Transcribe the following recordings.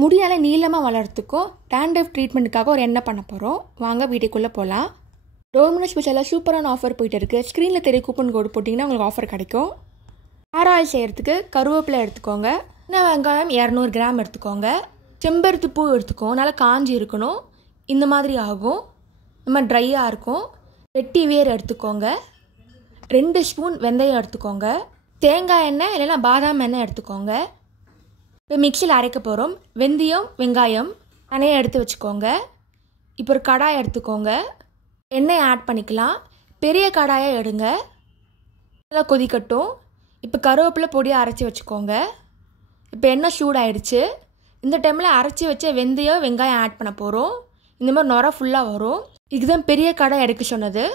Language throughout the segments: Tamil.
முடி நல்லா நீளமாக வளர்கிறதுக்கும் டேண்ட்ரஃப் ட்ரீட்மெண்ட்டுக்காக ஒரு எண்ணெய் பண்ண போகிறோம். வாங்க வீட்டுக்குள்ளே போகலாம். டோமினோஸ் ஸ்பெஷலாக சூப்பரான ஆஃபர் போயிட்டு இருக்குது. ஸ்க்ரீனில் தெரிய கூப்பன் கோடு போட்டிங்கன்னா உங்களுக்கு ஆஃபர் கிடைக்கும். ஹேர் ஆயில் செய்கிறதுக்கு கருவேப்பிலை எடுத்துக்கோங்க. சின்ன வெங்காயம் 200 கிராம் எடுத்துக்கோங்க. செம்பருத்தி பூ எடுத்துக்கோங்க. நல்லா காஞ்சி இருக்கணும். இந்த மாதிரி ஆகும். நம்ம ட்ரையாக இருக்கும். வெட்டி வேர் எடுத்துக்கோங்க. 2 ஸ்பூன் வெந்தயம் எடுத்துக்கோங்க. தேங்காய் எண்ணெய் இல்லைன்னா பாதாம் எண்ணெய் எடுத்துக்கோங்க. இப்போ மிக்சியில் அரைக்க போகிறோம். வெந்தயம் வெங்காயம் தனியாக எடுத்து வச்சுக்கோங்க. இப்போ ஒரு கடாய் எடுத்துக்கோங்க. எண்ணெய் ஆட் பண்ணிக்கலாம். பெரிய கடாயை எடுங்க. நல்லா கொதிக்கட்டும். இப்போ கருவேப்பிலை பொடியை அரைச்சி வச்சுக்கோங்க. இப்போ எண்ணெய் சூடாயிடுச்சு. இந்த டைமில் அரைச்சி வச்ச வெந்தயம் வெங்காயம் ஆட் பண்ண போகிறோம். இந்த மாதிரி நுரை ஃபுல்லாக வரும். இதுதான் பெரிய கடாய் எடுக்க சொன்னது.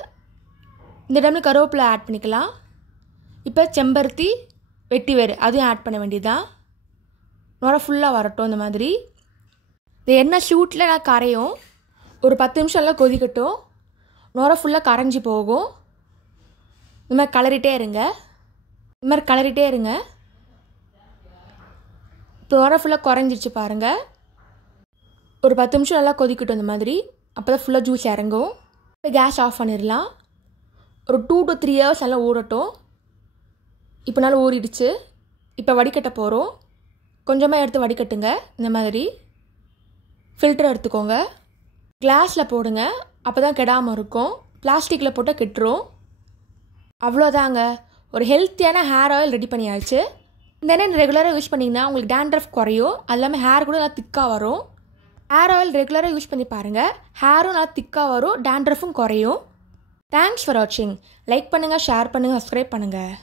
இந்த டைமில் கருவேப்பிலை ஆட் பண்ணிக்கலாம். இப்போ செம்பருத்தி வெட்டி வேறு அதையும் ஆட் பண்ண வேண்டியதுதான். நுரை ஃபுல்லாக வரட்டும். இந்த மாதிரி இந்த எண்ணெய் ஷூட்டில் நான் கரையும். ஒரு 10 நிமிஷம் எல்லாம் கொதிக்கட்டும். நுரை ஃபுல்லாக கரைஞ்சி போகும். இந்த மாதிரி கலரிட்டே இருங்க. இப்போ நுரை ஃபுல்லாக குறைஞ்சிருச்சு பாருங்கள். ஒரு 10 நிமிஷம் நல்லா கொதிக்கட்டும். இந்த மாதிரி அப்போ தான் ஃபுல்லாக ஜூஸ் இறங்கும். இப்போ கேஸ் ஆஃப் பண்ணிடலாம். ஒரு 2 to 3 hours நல்லா ஊறட்டும். இப்போ நல்லா ஊறிடுச்சு. இப்போ வடிகட்ட போகிறோம். கொஞ்சமாக எடுத்து வடிகட்டுங்க. இந்த மாதிரி ஃபில்டர் எடுத்துக்கோங்க. கிளாஸில் போடுங்க. அப்போ தான் கெடாமல் இருக்கும். பிளாஸ்டிக்கில் போட்டால் கெட்டுரும். அவ்வளோதாங்க. ஒரு ஹெல்த்தியான ஹேர் ஆயில் ரெடி பண்ணியாச்சு. இந்த எண்ணெய் ரெகுலராக யூஸ் பண்ணிங்கன்னா உங்களுக்கு டேண்ட்ரஃப் குறையும். அது இல்லாமல் ஹேர் கூட நல்லா திக்காக வரும். ஹேர் ஆயில் ரெகுலராக யூஸ் பண்ணி பாருங்கள். ஹேரும் நல்லா திக்காக வரும். டேண்ட்ரஃபும் குறையும். தேங்க்ஸ் ஃபார் வாட்சிங். லைக் பண்ணுங்கள், ஷேர் பண்ணுங்கள், சப்ஸ்கிரைப் பண்ணுங்கள்.